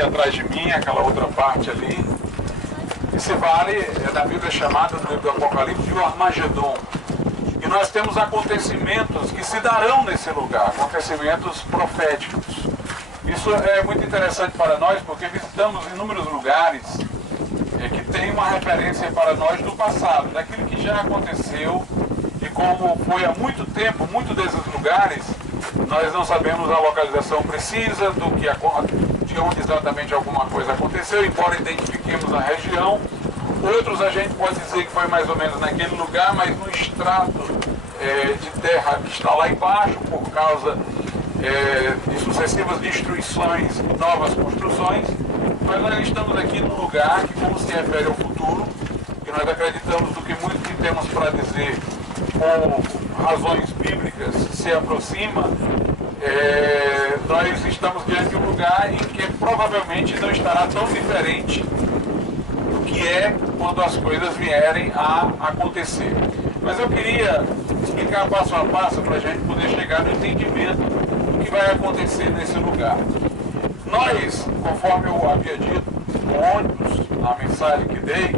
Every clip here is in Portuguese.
aqui atrás de mim, aquela outra parte ali. Esse vale é da Bíblia chamado no livro do Apocalipse de Armagedon. E nós temos acontecimentos que se darão nesse lugar, acontecimentos proféticos. Isso é muito interessante para nós, porque visitamos inúmeros lugares que têm uma referência para nós do passado, daquilo que já aconteceu, e como foi há muito tempo, muitos desses lugares, nós não sabemos a localização precisa de onde exatamente alguma coisa aconteceu, embora identifiquemos a região. Outros a gente pode dizer que foi mais ou menos naquele lugar, mas no extrato de terra que está lá embaixo, por causa de sucessivas destruições e novas construções. Mas nós estamos aqui num lugar que, como se refere ao futuro, que nós acreditamos do que muito que temos para dizer por razões bíblicas se aproxima, nós estamos diante de um lugar em que provavelmente não estará tão diferente do que é quando as coisas vierem a acontecer. Mas eu queria explicar passo a passo para a gente poder chegar no entendimento do que vai acontecer nesse lugar. Nós, conforme eu havia dito ontem na mensagem que dei,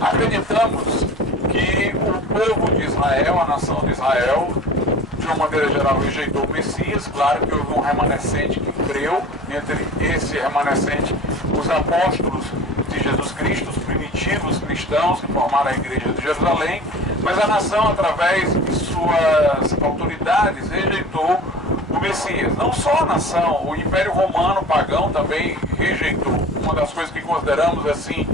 acreditamos que o povo de Israel, a nação de Israel, de uma maneira geral rejeitou o Messias. Claro que houve um remanescente que creu, entre esse remanescente os apóstolos de Jesus Cristo, os primitivos cristãos que formaram a igreja de Jerusalém, mas a nação, através de suas autoridades, rejeitou o Messias. Não só a nação, o Império Romano pagão também rejeitou. Uma das coisas que consideramos assim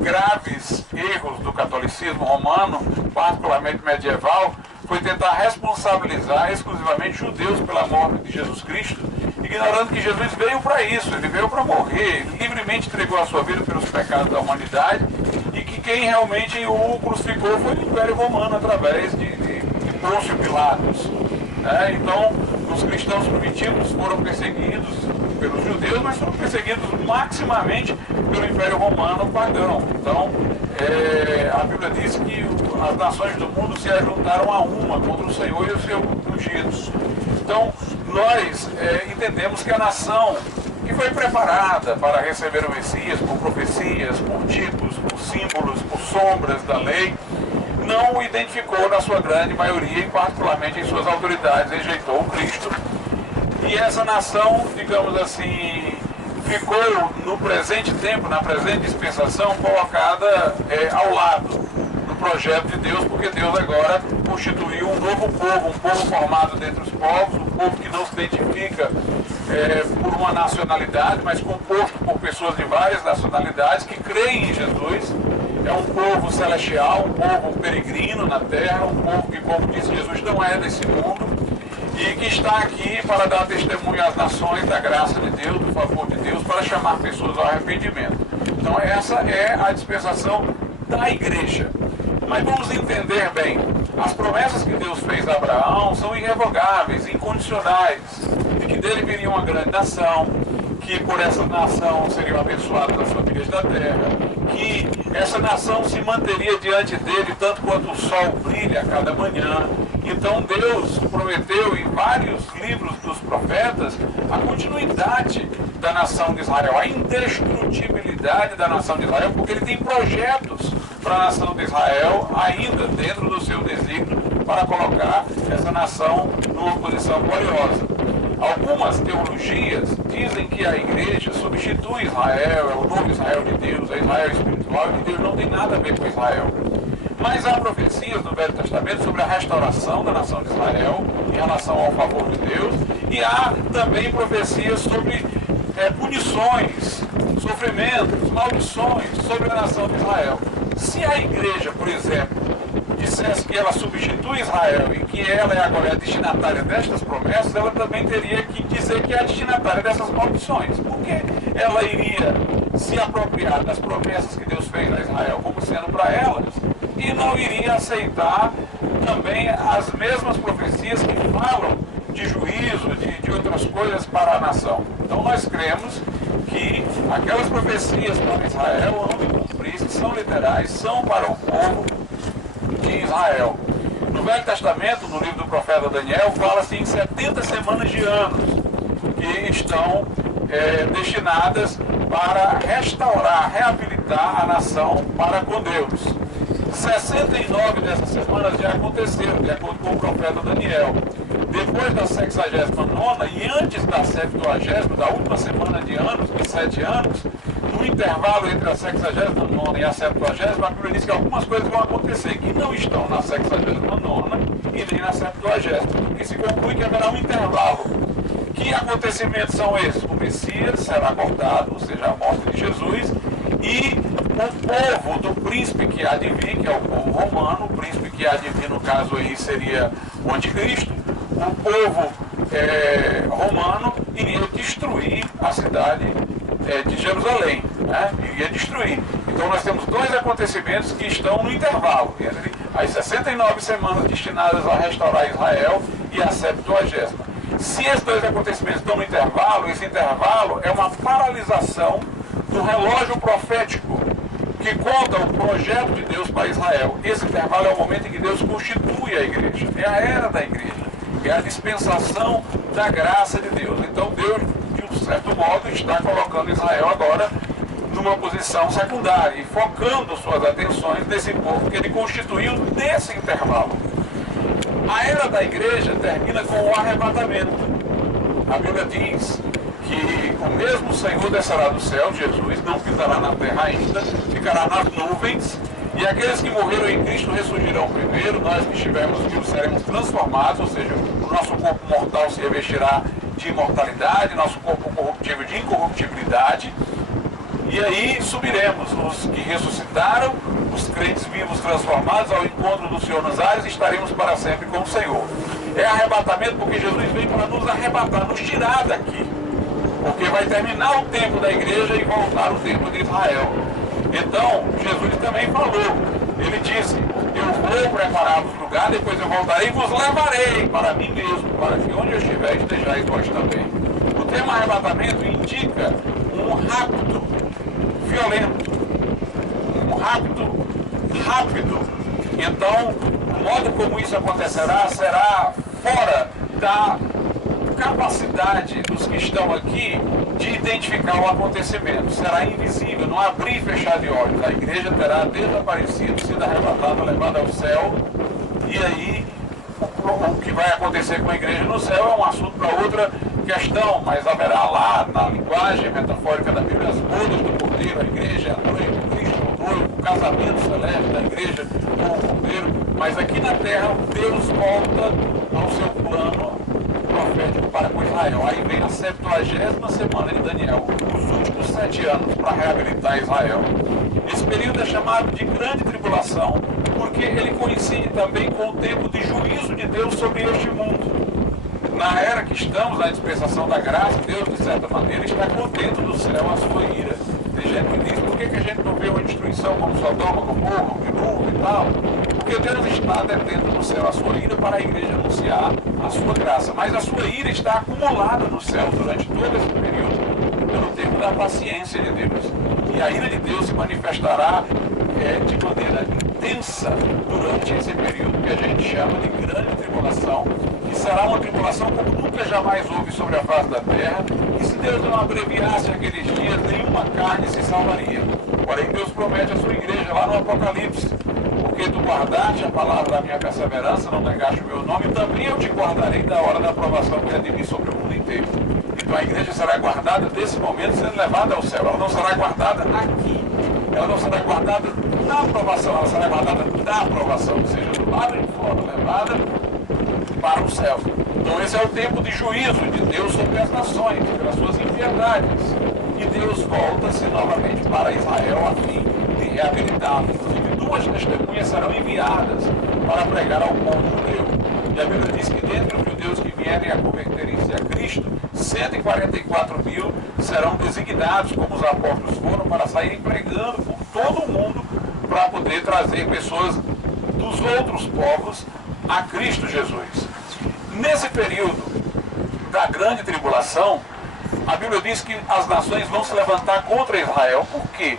graves erros do catolicismo romano, particularmente medieval, foi tentar responsabilizar exclusivamente judeus pela morte de Jesus Cristo, ignorando que Jesus veio para isso, ele veio para morrer, ele livremente entregou a sua vida pelos pecados da humanidade, e que quem realmente o crucificou foi o Império Romano, através de Pôncio Pilatos. Então, os cristãos primitivos foram perseguidos pelos judeus, mas foram perseguidos maximamente pelo Império Romano pagão. Então, a Bíblia diz que as nações do mundo se ajuntaram a uma contra o Senhor e os seus ungidos. Então, nós entendemos que a nação que foi preparada para receber o Messias por profecias, por tipos, por símbolos, por sombras da lei, não o identificou na sua grande maioria e particularmente em suas autoridades, rejeitou o Cristo. E essa nação, digamos assim, ficou no presente tempo, na presente dispensação, colocada ao lado do projeto de Deus, porque Deus agora constituiu um novo povo, um povo formado dentre os povos, um povo que não se identifica por uma nacionalidade, mas composto por pessoas de várias nacionalidades que creem em Jesus. É um povo celestial, um povo peregrino na terra, um povo que, como disse Jesus, não é desse mundo e que está aqui para dar testemunho às nações da graça de Deus, do favor de Deus, para chamar pessoas ao arrependimento. Então essa é a dispensação da igreja. Mas vamos entender bem, as promessas que Deus fez a Abraão são irrevogáveis, incondicionais, de que dele viria uma grande nação, que por essa nação seriam abençoadas as famílias da terra, que essa nação se manteria diante dele tanto quanto o sol brilha a cada manhã. Então Deus prometeu em vários livros dos profetas a continuidade da nação de Israel, a indestrutibilidade da nação de Israel, porque ele tem projetos para a nação de Israel ainda dentro do seu desígnio para colocar essa nação numa posição gloriosa. Algumas teologias dizem que a igreja substitui Israel, é o novo Israel de Deus, é Israel espiritual, e que Deus não tem nada a ver com Israel. Mas há profecias no Velho Testamento sobre a restauração da nação de Israel em relação ao favor de Deus, e há também profecias sobre punições, sofrimentos, maldições sobre a nação de Israel. Se a igreja, por exemplo, dissesse que ela substitui Israel e que ela é agora a destinatária destas promessas, ela também teria que dizer que é a destinatária dessas maldições, porque ela iria se apropriar das promessas que Deus fez a Israel como sendo para elas, e não iria aceitar também as mesmas profecias que falam de juízo, de outras coisas para a nação. Então nós cremos que aquelas profecias para Israel vão se cumprir, são literais, são para o povo de Israel. No Velho Testamento, no livro do profeta Daniel, fala-se em 70 semanas de anos que estão destinadas para restaurar, reabilitar a nação para com Deus. 69 dessas semanas já aconteceram, de acordo com o profeta Daniel. Depois da 69ª e antes da 70ª, da última semana de anos, de 7 anos, no intervalo entre a 69ª e a 70ª, a Bíblia diz que algumas coisas vão acontecer que não estão na 69ª e nem na 70ª, que se conclui que haverá um intervalo. Que acontecimentos são esses? O Messias será cortado, ou seja, a morte de Jesus, e o povo do príncipe que há de vir, que é o povo romano, o príncipe que há de vir, no caso aí, seria o anticristo, o povo romano iria destruir a cidade de Jerusalém, né? Iria destruir. Então nós temos dois acontecimentos que estão no intervalo, entre as 69 semanas destinadas a restaurar Israel e a 70ª. Se esses dois acontecimentos estão no intervalo, esse intervalo é uma paralisação do relógio profético que conta o projeto de Deus para Israel. Esse intervalo é o momento em que Deus constitui a igreja, é a era da igreja, é a dispensação da graça de Deus. Então Deus, de um certo modo, está colocando Israel agora numa posição secundária e focando suas atenções nesse povo que ele constituiu nesse intervalo. A era da igreja termina com o arrebatamento. A Bíblia diz que o mesmo Senhor descerá do céu, Jesus, não pisará na terra ainda, ficará nas nuvens, e aqueles que morreram em Cristo ressurgirão primeiro, nós que estivermos vivos seremos transformados, ou seja, o nosso corpo mortal se revestirá de imortalidade, nosso corpo corruptível de incorruptibilidade, e aí subiremos, os que ressuscitaram, os crentes vivos transformados ao encontro do Senhor nos ares, estaremos para sempre com o Senhor. É arrebatamento porque Jesus veio para nos arrebatar, nos tirar daqui. Porque vai terminar o tempo da igreja e voltar o tempo de Israel. Então, Jesus também falou, ele disse, eu vou preparar-vos lugar, depois eu voltarei e vos levarei para mim mesmo, para que onde eu estiver estejais vós também. O termo arrebatamento indica um rapto violento, um rapto rápido. Então, o modo como isso acontecerá será fora da capacidade dos que estão aqui de identificar o acontecimento. Será invisível, não abrir e fechar de olhos. A igreja terá desaparecido, sido arrebatada, levada ao céu, e aí o que vai acontecer com a igreja no céu é um assunto para outra questão, mas haverá lá, na linguagem metafórica da Bíblia, as bodas do Cordeiro, a igreja, a noiva, Cristo, o noivo, o casamento celeste da igreja com o Cordeiro, mas aqui na terra Deus volta ao seu plano profético para com Israel. Aí vem a 70ª semana de Daniel, os últimos 7 anos para reabilitar Israel. Esse período é chamado de grande tribulação, porque ele coincide também com o tempo de juízo de Deus sobre este mundo. Na era que estamos, na dispensação da graça, Deus, de certa maneira, está contendo do céu a sua ira. Tem gente que diz, por que a gente não vê uma destruição como Sodoma, Gomorra, dilúvio e tal? Porque Deus está detendo no céu a sua ira para a igreja anunciar a sua graça. Mas a sua ira está acumulada no céu durante todo esse período, pelo tempo da paciência de Deus. E a ira de Deus se manifestará de maneira intensa durante esse período que a gente chama de grande tribulação, que será uma tribulação como nunca jamais houve sobre a face da terra, e se Deus não abreviasse aqueles dias, nenhuma carne se salvaria. Porém, Deus promete à sua igreja lá no Apocalipse, porque tu guardaste a palavra da minha perseverança, não negaste o meu nome, também eu te guardarei da hora da aprovação que é de mim sobre o mundo inteiro. Então a igreja será guardada desse momento sendo levada ao céu, ela não será guardada aqui. Ela não será guardada na aprovação, ela será guardada da aprovação, ou seja, do lado de fora, levada para o céu. Então esse é o tempo de juízo de Deus sobre as nações, pelas suas impiedades. E Deus volta-se novamente para Israel a fim de reabilitá-lo. Inclusive 2 testemunhas serão enviadas para pregar ao povo judeu. E a Bíblia diz que dentre os judeus que vierem a converterem-se a Cristo, 144.000 serão designados, como os apóstolos foram, para saírem pregando por todo o mundo, para poder trazer pessoas dos outros povos a Cristo Jesus. Nesse período da grande tribulação, a Bíblia diz que as nações vão se levantar contra Israel. Por quê?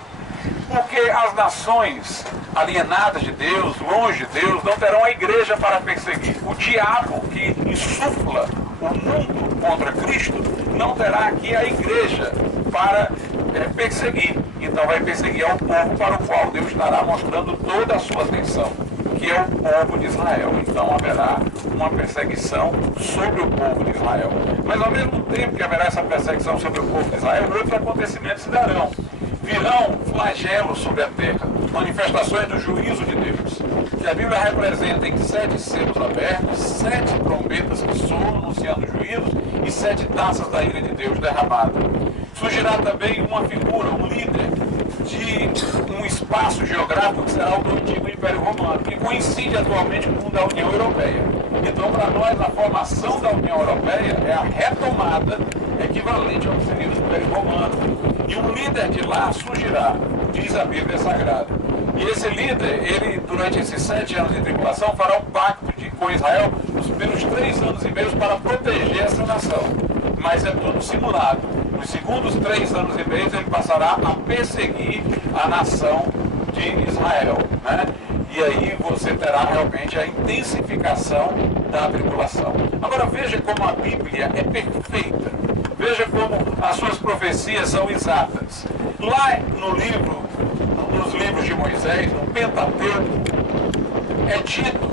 Porque as nações alienadas de Deus, longe de Deus, não terão a igreja para perseguir. O diabo que insufla o mundo contra Cristo não terá aqui a igreja para perseguir. Então vai perseguir ao povo para o qual Deus estará mostrando toda a sua atenção, que é o povo de Israel. Então haverá uma perseguição sobre o povo de Israel. Mas ao mesmo tempo que haverá essa perseguição sobre o povo de Israel, outros acontecimentos se darão. Virão flagelos sobre a terra, manifestações do juízo de Deus, que a Bíblia representa em 7 selos abertos, 7 trombetas que soam anunciando juízos e 7 taças da ira de Deus derramada. Surgirá também uma figura, um líder de um espaço geográfico que será o do antigo Império Romano, que coincide atualmente com o da União Europeia. Então, para nós, a formação da União Europeia é a retomada equivalente ao que seria o Império Romano. E um líder de lá surgirá, diz a Bíblia Sagrada. E esse líder, ele, durante esses 7 anos de tribulação, fará um pacto com Israel nos primeiros 3 anos e meio para proteger essa nação. Mas é tudo simulado. Nos segundos 3 anos e meio, ele passará a perseguir a nação de Israel, né? E aí você terá realmente a intensificação da tribulação. Agora veja como a Bíblia é perfeita. Veja como as suas profecias são exatas. Lá nos livros de Moisés, no Pentateuco, é dito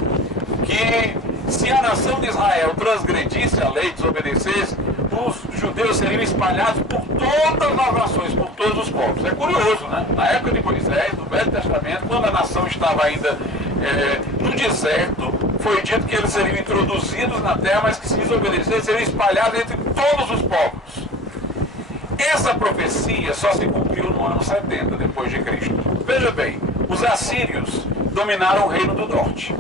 que se a nação de Israel transgredisse a lei, desobedecesse, os judeus seriam espalhados por todas as nações, por todos os povos. É curioso, né? Na época de Moisés, no Velho Testamento, quando a nação estava ainda no deserto, foi dito que eles seriam introduzidos na terra, mas que se desobedecessem, seriam espalhados entre todos os povos. Essa profecia só se cumpriu no ano 70 depois de Cristo. Veja bem, os assírios dominaram o reino do norte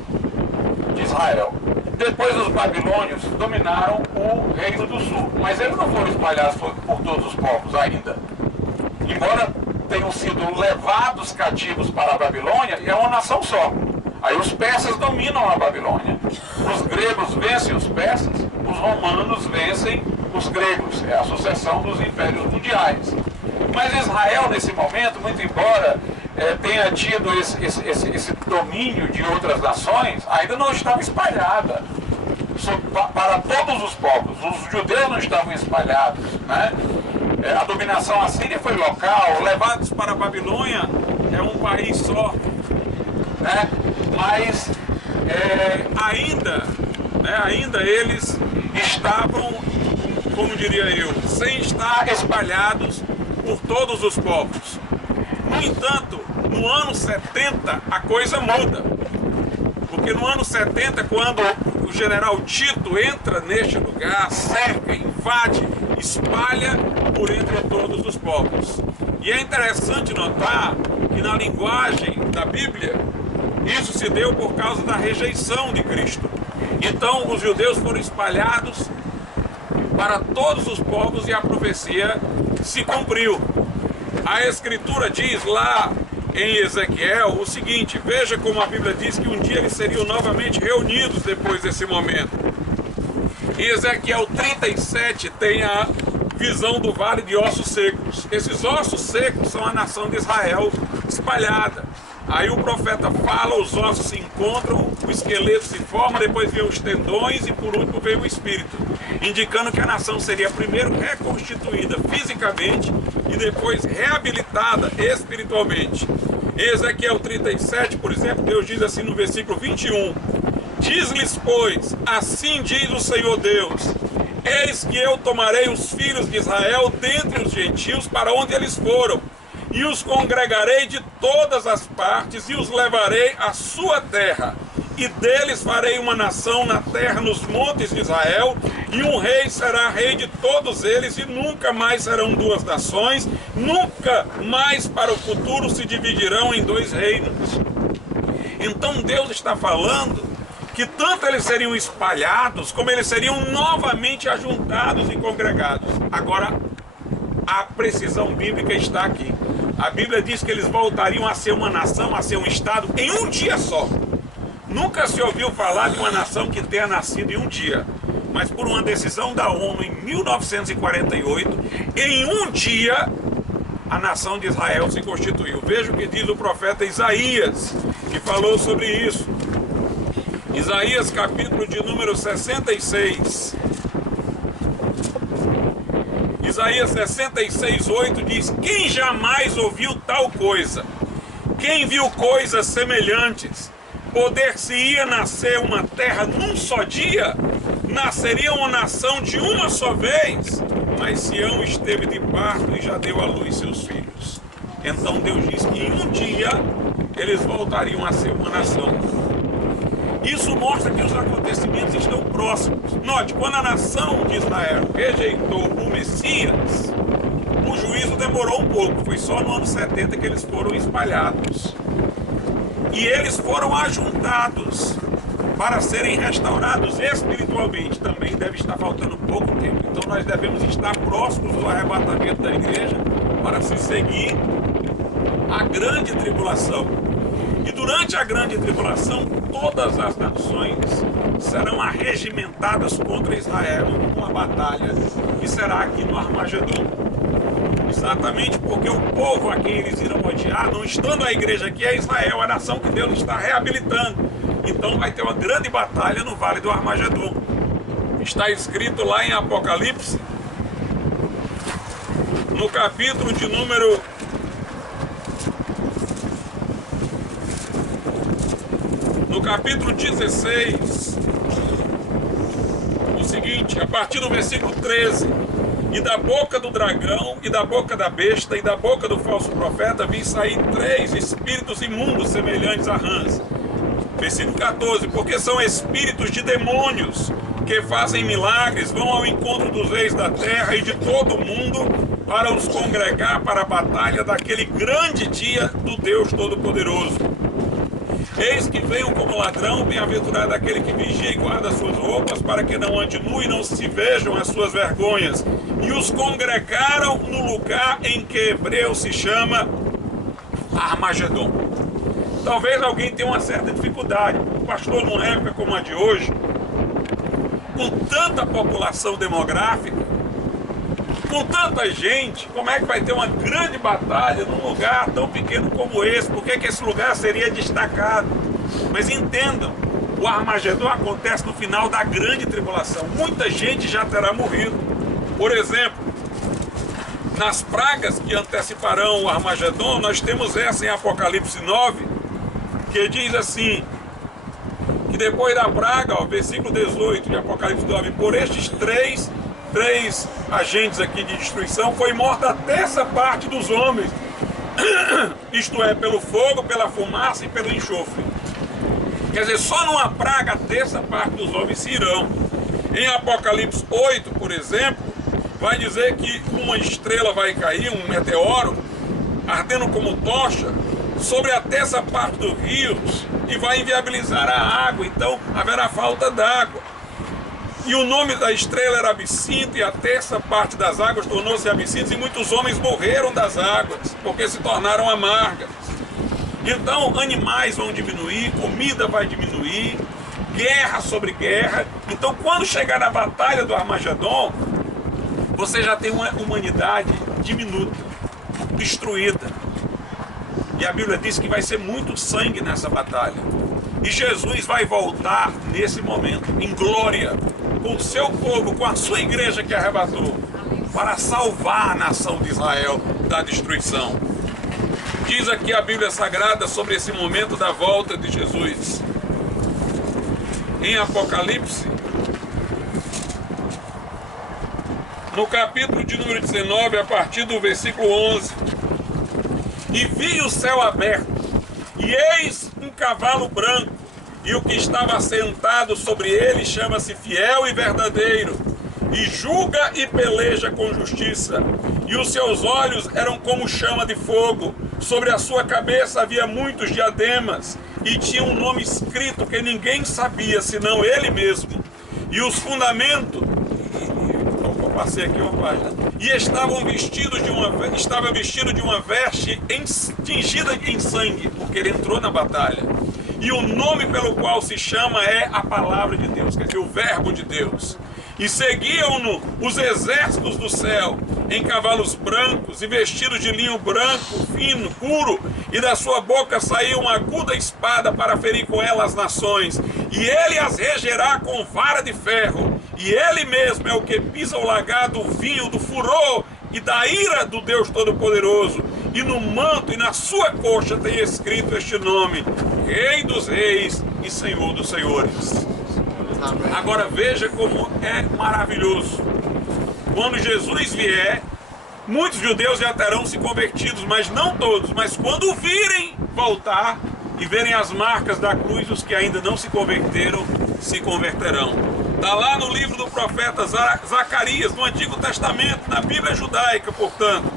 de Israel. Depois os babilônios dominaram o reino do sul, mas eles não foram espalhados por todos os povos ainda. Embora tenham sido levados cativos para a Babilônia, é uma nação só. Aí os persas dominam a Babilônia. Os gregos vencem os persas, os romanos vencem os gregos. É a sucessão dos impérios mundiais. Mas Israel, nesse momento, muito embora tenha tido esse domínio de outras nações, ainda não estava espalhada para todos os povos. Os judeus não estavam espalhados, né? A dominação assíria foi local, levados para a Babilônia é um país só, né? Mas ainda eles estavam, como diria eu, sem estar espalhados por todos os povos. No entanto, no ano 70 a coisa muda, porque no ano 70, quando o general Tito entra neste lugar, cerca, invade, espalha por entre todos os povos. E é interessante notar que na linguagem da Bíblia, isso se deu por causa da rejeição de Cristo. Então os judeus foram espalhados para todos os povos e a profecia se cumpriu. A Escritura diz lá em Ezequiel o seguinte: veja como a Bíblia diz que um dia eles seriam novamente reunidos depois desse momento. Em Ezequiel 37 tem a visão do vale de ossos secos. Esses ossos secos são a nação de Israel espalhada. Aí o profeta fala, os ossos se encontram, o esqueleto se forma, depois vem os tendões e por último vem o espírito, indicando que a nação seria primeiro reconstituída fisicamente e depois reabilitada espiritualmente. Em Ezequiel 37, por exemplo, Deus diz assim no versículo 21: diz-lhes, pois, assim diz o Senhor Deus: eis que eu tomarei os filhos de Israel dentre os gentios para onde eles foram, e os congregarei de todas as partes, e os levarei à sua terra, e deles farei uma nação na terra, nos montes de Israel, e um rei será rei de todos eles, e nunca mais serão duas nações, nunca mais para o futuro se dividirão em dois reinos. Então Deus está falando que tanto eles seriam espalhados, como eles seriam novamente ajuntados e congregados. Agora, a precisão bíblica está aqui. A Bíblia diz que eles voltariam a ser uma nação, a ser um estado em um dia só. Nunca se ouviu falar de uma nação que tenha nascido em um dia. Mas por uma decisão da ONU em 1948, em um dia, a nação de Israel se constituiu. Veja o que diz o profeta Isaías, que falou sobre isso. Isaías, capítulo de número 66. Isaías 66:8 diz: quem jamais ouviu tal coisa? Quem viu coisas semelhantes? Poder-se-ia nascer uma terra num só dia? Nasceria uma nação de uma só vez? Mas Sião esteve de parto e já deu à luz seus filhos. Então Deus diz que em um dia eles voltariam a ser uma nação. Isso mostra que os acontecimentos estão próximos. Note, quando a nação de Israel rejeitou o Messias, o juízo demorou um pouco. Foi só no ano 70 que eles foram espalhados. E eles foram ajuntados para serem restaurados espiritualmente. Também deve estar faltando pouco tempo. Então nós devemos estar próximos do arrebatamento da igreja para se seguir a grande tribulação. E durante a grande tribulação, todas as nações serão arregimentadas contra Israel numa batalha que será aqui no Armagedon. Exatamente porque o povo a quem eles irão odiar, não estando a igreja aqui, é Israel, a nação que Deus está reabilitando. Então vai ter uma grande batalha no Vale do Armagedon. Está escrito lá em Apocalipse, no capítulo de número 16, o seguinte, a partir do versículo 13: e da boca do dragão, e da boca da besta, e da boca do falso profeta, vi sair 3 espíritos imundos semelhantes a rãs. Versículo 14: porque são espíritos de demônios, que fazem milagres, vão ao encontro dos reis da terra e de todo o mundo, para os congregar para a batalha daquele grande dia do Deus Todo-Poderoso. Eis que venham como ladrão, bem-aventurado aquele que vigia e guarda as suas roupas, para que não ande nu e não se vejam as suas vergonhas. E os congregaram no lugar em que hebreu se chama Armagedon. Talvez alguém tenha uma certa dificuldade. O pastor, numa época como a de hoje, com tanta população demográfica, com tanta gente, como é que vai ter uma grande batalha num lugar tão pequeno como esse? Por que esse lugar seria destacado? Mas entendam, o Armagedon acontece no final da grande tribulação. Muita gente já terá morrido. Por exemplo, nas pragas que anteciparão o Armagedon, nós temos essa em Apocalipse 9, que diz assim, que depois da praga, ó, versículo 18 de Apocalipse 9, por estes três agentes aqui de destruição, foi morta a terça parte dos homens, isto é, pelo fogo, pela fumaça e pelo enxofre. Quer dizer, só numa praga a terça parte dos homens se irão. Em Apocalipse 8, por exemplo, vai dizer que uma estrela vai cair, um meteoro, ardendo como tocha, sobre a terça parte dos rios e vai inviabilizar a água, então haverá falta d'água. E o nome da estrela era Absinto, e a terça parte das águas tornou-se absinto, e muitos homens morreram das águas, porque se tornaram amargas. Então, animais vão diminuir, comida vai diminuir, guerra sobre guerra. Então, quando chegar na batalha do Armagedon, você já tem uma humanidade diminuta, destruída. E a Bíblia diz que vai ser muito sangue nessa batalha. E Jesus vai voltar nesse momento, em glória, com o seu povo, com a sua igreja que arrebatou, para salvar a nação de Israel da destruição. Diz aqui a Bíblia Sagrada sobre esse momento da volta de Jesus. Em Apocalipse, no capítulo de número 19, a partir do versículo 11. E vi o céu aberto, e eis um cavalo branco, e o que estava sentado sobre ele chama-se Fiel e Verdadeiro, e julga e peleja com justiça. E os seus olhos eram como chama de fogo, sobre a sua cabeça havia muitos diademas, e tinha um nome escrito que ninguém sabia, senão ele mesmo. E os fundamentos... Passei aqui uma página. E estava vestido de uma veste tingida em sangue, porque ele entrou na batalha. E o nome pelo qual se chama é a palavra de Deus, quer dizer, o verbo de Deus. E seguiam-no os exércitos do céu, em cavalos brancos e vestidos de linho branco, fino, puro, e da sua boca saiu uma aguda espada para ferir com ela as nações. E ele as regerá com vara de ferro, e ele mesmo é o que pisa o lagar do vinho, do furor e da ira do Deus Todo-Poderoso. E no manto e na sua coxa tem escrito este nome: Rei dos Reis e Senhor dos Senhores. Amém. Agora veja como é maravilhoso. Quando Jesus vier, muitos judeus já terão se convertidos, mas não todos. Mas quando o virem voltar e verem as marcas da cruz, os que ainda não se converteram, se converterão. Está lá no livro do profeta Zacarias, no Antigo Testamento, na Bíblia judaica, portanto.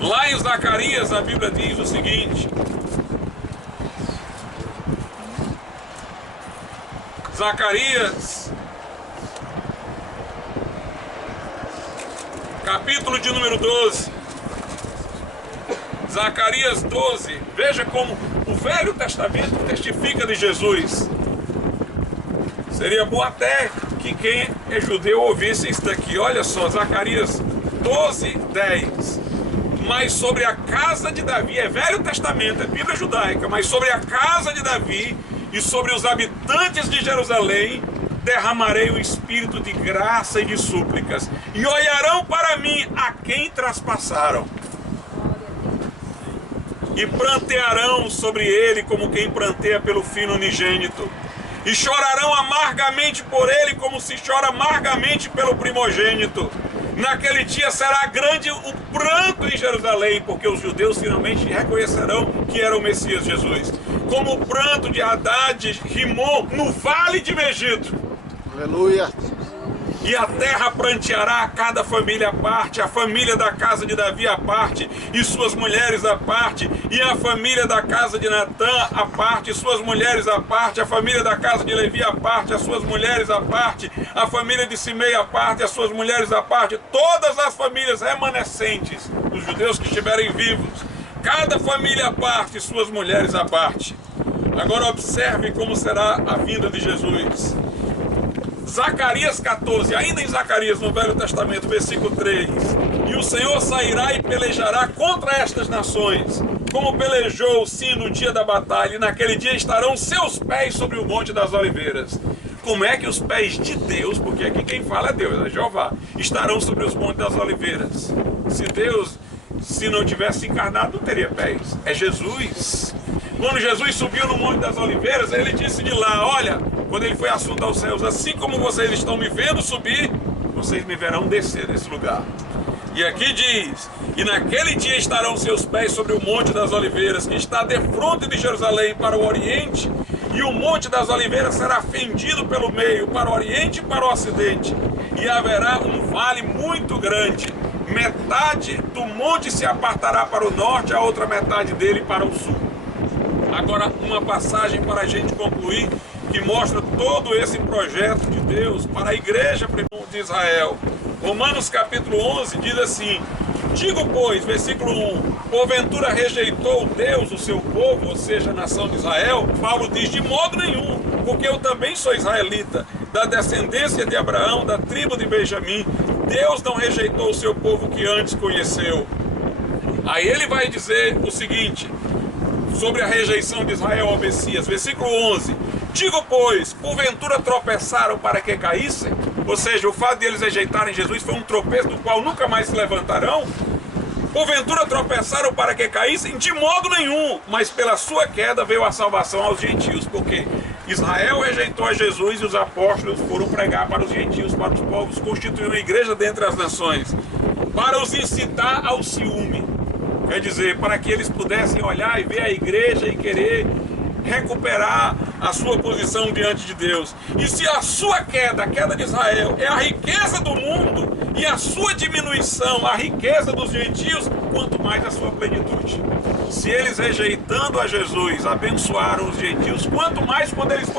Lá em Zacarias, a Bíblia diz o seguinte: Zacarias, capítulo de número 12. Zacarias 12. Veja como o Velho Testamento testifica de Jesus. Seria bom até que quem é judeu ouvisse isso daqui. Olha só, Zacarias 12, 10. Mas sobre a casa de Davi, é Velho Testamento, é Bíblia judaica, mas sobre a casa de Davi e sobre os habitantes de Jerusalém derramarei o espírito de graça e de súplicas, e olharão para mim a quem traspassaram, e prantearão sobre ele como quem pranteia pelo filho unigênito, e chorarão amargamente por ele como se chora amargamente pelo primogênito. Naquele dia será grande o pranto em Jerusalém, porque os judeus finalmente reconhecerão que era o Messias Jesus. Como o pranto de Haddad, Rimon, no vale de Megiddo. Aleluia. E a terra pranteará a cada família à parte, a família da casa de Davi à parte, e suas mulheres à parte, e a família da casa de Natã à parte, e suas mulheres à parte, a família da casa de Levi à parte, as suas mulheres à parte, a família de Simei à parte, as suas mulheres à parte, todas as famílias remanescentes dos judeus que estiverem vivos, cada família à parte, e suas mulheres à parte. Agora observe como será a vinda de Jesus. Zacarias 14, ainda em Zacarias, no Velho Testamento, versículo 3. E o Senhor sairá e pelejará contra estas nações, como pelejou sim no dia da batalha, e naquele dia estarão seus pés sobre o Monte das Oliveiras. Como é que os pés de Deus, porque aqui quem fala é Deus, é Jeová, estarão sobre os Montes das Oliveiras? Se Deus, se não tivesse encarnado, não teria pés. É Jesus. Quando Jesus subiu no Monte das Oliveiras, ele disse de lá: olha, quando ele foi assunto aos céus, assim como vocês estão me vendo subir, vocês me verão descer desse lugar. E aqui diz: e naquele dia estarão seus pés sobre o Monte das Oliveiras, que está defronte de Jerusalém para o oriente, e o Monte das Oliveiras será fendido pelo meio, para o oriente e para o ocidente, e haverá um vale muito grande. Metade do monte se apartará para o norte, a outra metade dele para o sul. Agora, uma passagem para a gente concluir, que mostra todo esse projeto de Deus para a igreja de Israel. Romanos capítulo 11 diz assim: digo, pois, versículo 1, porventura rejeitou Deus o seu povo, ou seja, a nação de Israel? Paulo diz: de modo nenhum, porque eu também sou israelita, da descendência de Abraão, da tribo de Benjamim. Deus não rejeitou o seu povo que antes conheceu. Aí ele vai dizer o seguinte, sobre a rejeição de Israel ao Messias, versículo 11: digo, pois, porventura tropeçaram para que caíssem? Ou seja, o fato de eles rejeitarem Jesus foi um tropeço do qual nunca mais se levantarão? Porventura tropeçaram para que caíssem? De modo nenhum, mas pela sua queda veio a salvação aos gentios, porque Israel rejeitou a Jesus e os apóstolos foram pregar para os gentios, para os povos, constituindo a igreja dentre as nações, para os incitar ao ciúme. Quer dizer, para que eles pudessem olhar e ver a igreja e querer recuperar a sua posição diante de Deus. E se a sua queda, a queda de Israel, é a riqueza do mundo, e a sua diminuição, a riqueza dos gentios, quanto mais a sua plenitude. Se eles, rejeitando a Jesus, abençoaram os gentios, quanto mais quando eles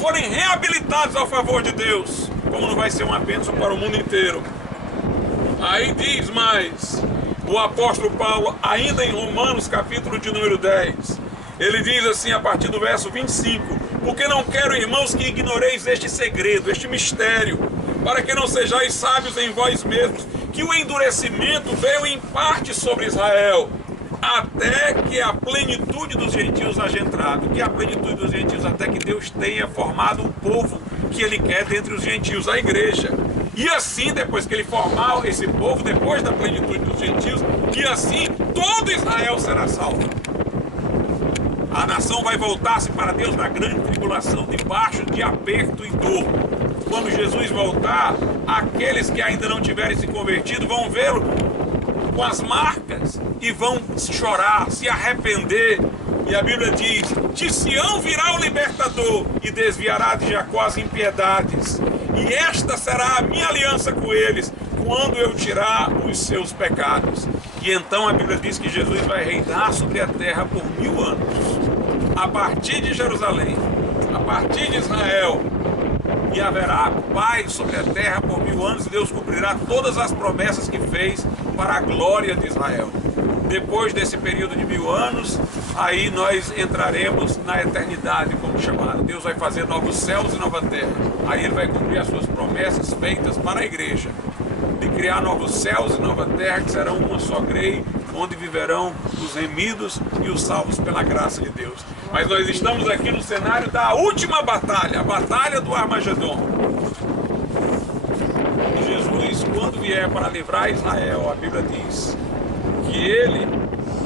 forem reabilitados ao favor de Deus, como não vai ser uma bênção para o mundo inteiro. Aí diz mais o apóstolo Paulo, ainda em Romanos capítulo de número 10, ele diz assim a partir do verso 25: porque não quero, irmãos, que ignoreis este segredo, este mistério, para que não sejais sábios em vós mesmos, que o endurecimento veio em parte sobre Israel, até que a plenitude dos gentios haja entrado. Que a plenitude dos gentios, até que Deus tenha formado um povo que Ele quer dentre os gentios, a igreja. E assim, depois que Ele formar esse povo, depois da plenitude dos gentios, e assim todo Israel será salvo. A nação vai voltar-se para Deus na grande tribulação, debaixo de aperto e dor. Quando Jesus voltar, aqueles que ainda não tiverem se convertido vão vê-lo com as marcas e vão chorar, se arrepender. E a Bíblia diz: de Sião virá o libertador e desviará de Jacó as impiedades. E esta será a minha aliança com eles, quando eu tirar os seus pecados. E então a Bíblia diz que Jesus vai reinar sobre a terra por 1000 anos. A partir de Jerusalém, a partir de Israel, e haverá paz sobre a terra por 1000 anos, e Deus cumprirá todas as promessas que fez para a glória de Israel. Depois desse período de 1000 anos, aí nós entraremos na eternidade, como chamado. Deus vai fazer novos céus e nova terra. Aí Ele vai cumprir as suas promessas feitas para a igreja, de criar novos céus e nova terra, que serão uma só grei, onde viverão os remidos e os salvos pela graça de Deus. Mas nós estamos aqui no cenário da última batalha, a batalha do Armagedon. E Jesus, quando vier para livrar Israel, a Bíblia diz que Ele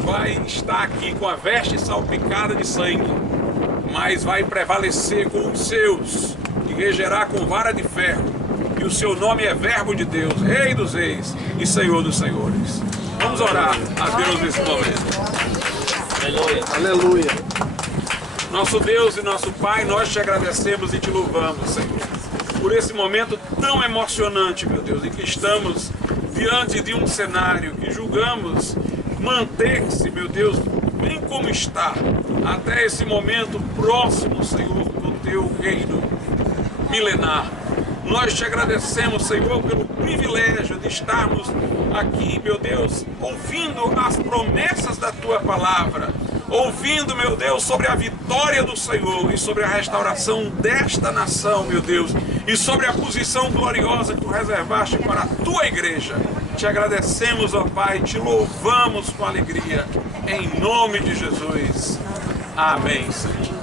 vai estar aqui com a veste salpicada de sangue, mas vai prevalecer com os seus, e regerá com vara de ferro. E o seu nome é Verbo de Deus, Rei dos Reis e Senhor dos Senhores. Vamos orar a Deus nesse momento. Aleluia. Aleluia. Nosso Deus e nosso Pai, nós te agradecemos e te louvamos, Senhor, por esse momento tão emocionante, meu Deus, em que estamos diante de um cenário que julgamos manter-se, meu Deus, bem como está, até esse momento próximo, Senhor, do teu reino milenar. Nós te agradecemos, Senhor, pelo privilégio de estarmos aqui, meu Deus, ouvindo as promessas da Tua Palavra, ouvindo, meu Deus, sobre a vitória do Senhor e sobre a restauração desta nação, meu Deus, e sobre a posição gloriosa que Tu reservaste para a Tua igreja. Te agradecemos, ó Pai, te louvamos com alegria, em nome de Jesus. Amém, Senhor.